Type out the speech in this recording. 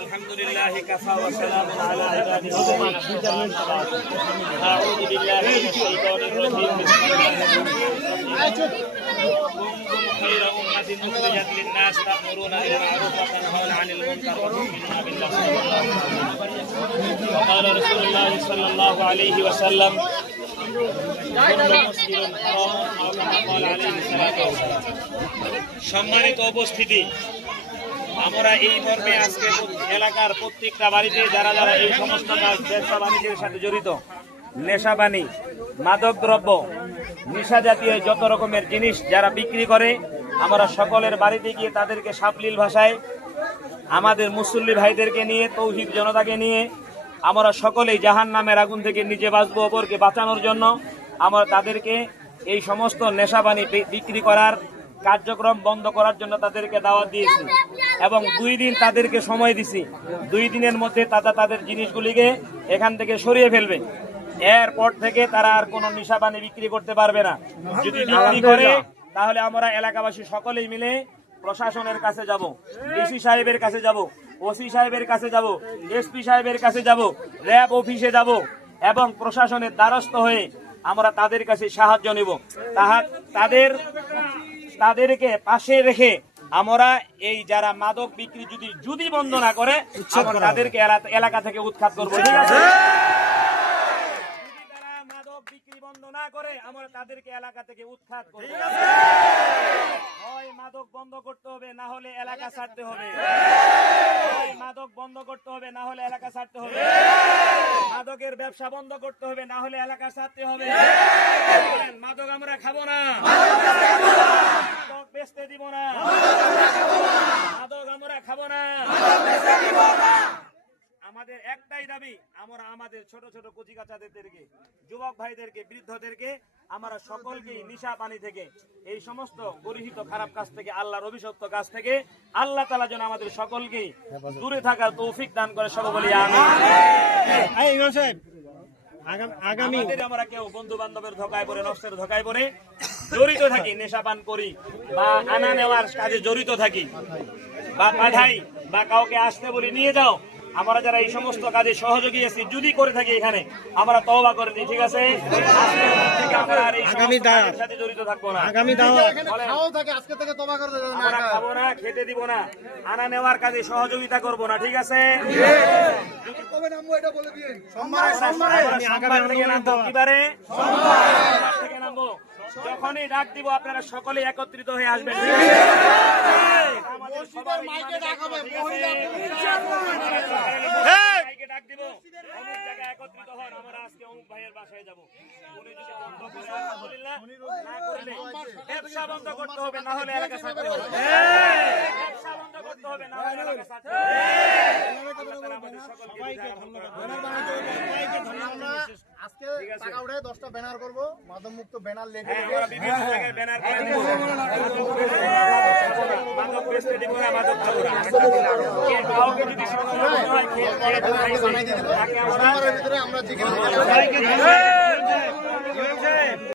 আলহামদুলিল্লাহ কাফা ওয়া সালামুন আলা ইবাদিহি আউযু বিল্লাহি মিনাশ শাইতানির রাজীম خير أمة أخرجت للناس تأمرون بالمعروف وتنهون عن المنكر وتؤمنون بالله وقال رسول الله صلى الله عليه وسلم كل مسلم حرام أو كما قال عليه الصلاة والسلام সম্মানিত উপস্থিতি আমরা এই মর্মে আজকে এলাকার প্রত্যেকটা বাড়িতে যারা যারা এই সমস্ত কাজ ব্যবসা বাণিজ্যের সাথে জড়িত নেশাবানি মাদক দ্রব্য নেশা জাতীয় যত রকমের জিনিস যারা বিক্রি করে আমরা সকলের বাড়িতে গিয়ে তাদেরকে সাবলীল ভাষায় আমাদের মুসল্লি ভাইদেরকে নিয়ে তৌহিদ জনতাকে নিয়ে আমরা সকলেই জাহান্নামের আগুন থেকে নিজে বাঁচবো, অপরকে বাঁচানোর জন্য আমরা তাদেরকে এই সমস্ত নেশাবানি বিক্রি করার কার্যক্রম বন্ধ করার জন্য তাদেরকে দাওয়াত দিয়েছি এবং 2 দিন তাদেরকে সময় দিছি। 2 দিনের মধ্যে তাদের জিনিসগুলিকে এখান থেকে সরিয়ে ফেলবে। এরপর থেকে তারা আর কোনো নেশাবানি বিক্রি করতে পারবে না। যদি বিক্রি করে তাহলে আমরা এলাকাবাসী সকলেই মিলে প্রশাসনের কাছে যাব, ডিসি সাহেবের কাছে যাব, ওসি সাহেবের কাছে যাব, এসপি সাহেবের কাছে যাব, র্যাব অফিসে যাব এবং প্রশাসনের দ্বারস্থ হয়ে আমরা তাদের কাছে সাহায্য নেব। তাদেরকে পাশে রেখে আমরা এই যারা মাদক বিক্রি যদি বন্ধ না করে আমরা তাদেরকে এলাকা থেকে উৎখাত করবো। ঠিক আছে? মাদক বিক্রি বন্ধ না করে আমরা তাদেরকে এলাকা থেকে উৎখাত করবো। হয় মাদক বন্ধ করতে হবে, না হলে এলাকা ছাড়তে হবে। হয় মাদক বন্ধ করতে হবে, না হলে এলাকা ছাড়তে হবে। মাদকের ব্যবসা বন্ধ করতে হবে, না হলে এলাকা ছাড়তে হবে। মাদক আমরা খাবো না, মাদক বেচতে দিব না, মাদক আমরা খাবো না। আমাদের একটাই দাবি, আমরা আমাদের ছোট ছোট কচিকাচাদেরকে, যুবক ভাইদেরকে, বৃদ্ধদেরকে আমরা সকলকে নিশা পানি থেকে, এই সমস্ত গরিহিত খারাপ কাজ থেকে, আল্লাহর অভিশপ্ত কাজ থেকে আল্লাহ তাআলা যেন আমাদের সকলকে দূরে থাকার তৌফিক দান করে। সবাই বলি আমিন। আগামী আমরা কেউ বন্ধু বান্ধবের ধোকায় পড়ে, নষ্টের ধোকায় পড়ে জড়িত থাকি, নেশা পান করি বা আনা নেওয়ার কাজে জড়িত থাকি বা পাঠাই বা কাউকে আসতে বলি নিয়ে যাও, আমরা যারা এই সমস্ত কাজে সহযোগী আছি যদি করে থাকি এখানে আমরা তওবা করে দিই। ঠিক আছে? সাথে জড়িত থাকবো না, আমরা খাবো না, খেতে দিব না, আনা নেওয়ার কাজে সহযোগিতা করবো না। ঠিক আছে? যখনই ডাক দিব আপনারা সকলে একত্রিত হয়ে আসবেন। ডাক দিব অমুক জায়গায় একত্রিত হন, আমরা আজকে অমুক ভাইয়ের বাসায় যাবো। ব্যবসা বন্ধ করতে হবে, না হলে এলাকা ছাড়তে হবে। ব্যবসা বন্ধ করতে হবে, না হলে এলাকা ছাড়তে হবে। আজকে টাকা উঠে 10টা ব্যানার করবো, মাদক মুক্ত ব্যানার লেগে বিভিন্ন জায়গায় ব্যানার করে দিব। মাদক বেচতে দিব না, মাদক খাবো না। কাউকে যদি সমস্যা হয় আমরা